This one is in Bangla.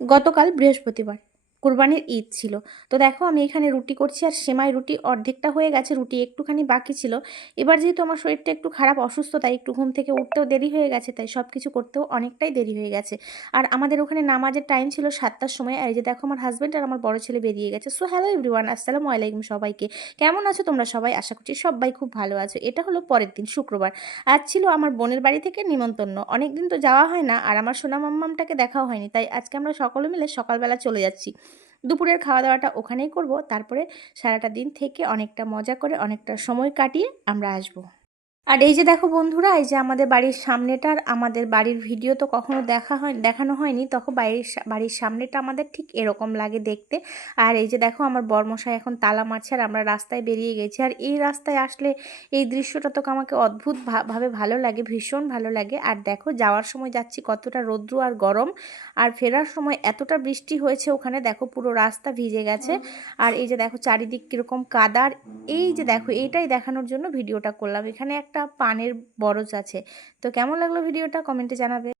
গতকাল বৃহস্পতিবার কুরবানির ঈদ ছিল। তো দেখো আমি এখানে রুটি করছি আর সেমাই রুটি অর্ধেকটা হয়ে গেছে, রুটি একটুখানি বাকি ছিল। এবার যেহেতু আমার শরীরটা একটু খারাপ, অসুস্থ, তাই একটু ঘুম থেকে উঠতেও দেরি হয়ে গেছে, তাই সব কিছু করতেও অনেকটাই দেরি হয়ে গেছে। আর আমাদের ওখানে নামাজের টাইম ছিল ৭টার সময়। আর এই যে দেখো আমার হাজব্যান্ড আর আমার বড় ছেলে বেরিয়ে গেছে। সো হ্যালো এভরিওয়ান, আসসালামু আলাইকুম সবাইকে। কেমন আছো তোমরা সবাই? আশা করছি সবাই খুব ভালো আছো। এটা হলো পরের দিন শুক্রবার। আজ ছিল আমার বোনের বাড়ি থেকে নিমন্ত্রণ। অনেকদিন তো যাওয়া হয় না, আর আমার সোনা মাম্মামটাকে দেখাও হয়নি, তাই আজকে আমরা সকলে মিলে সকালবেলা চলে যাচ্ছি। দুপুরের খাওয়া দাওয়াটা ওখানেই করব, তারপরে সারাটা দিন থেকে অনেকটা মজা করে অনেকটা সময় কাটিয়ে আমরা আসব। আর এই যে দেখো বন্ধুরা, এই যে আমাদের বাড়ির সামনেটার, আমাদের বাড়ির ভিডিও তো কখনো দেখানো হয়নি, তখন বাড়ির সামনেটা আমাদের ঠিক এরকম লাগে দেখতে। আর এই যে দেখো আমার বরমশাই এখন তালা মারছে আর আমরা রাস্তায় বেরিয়ে গেছি। আর এই রাস্তায় আসলে এই দৃশ্যটা তো আমাকে অদ্ভুত ভাবে ভালো লাগে, ভীষণ ভালো লাগে। আর দেখো যাওয়ার সময় যাচ্ছি কতটা রৌদ্র আর গরম, আর ফেরার সময় এতটা বৃষ্টি হয়েছে ওখানে, দেখো পুরো রাস্তা ভিজে গেছে। আর এই যে দেখো চারিদিক কীরকম কাদার। এই যে দেখো এইটাই দেখানোর জন্য ভিডিওটা করলাম। এখানে একটা পানের বরজ আছে। তো কেমন লাগলো ভিডিওটা কমেন্টে জানাবে।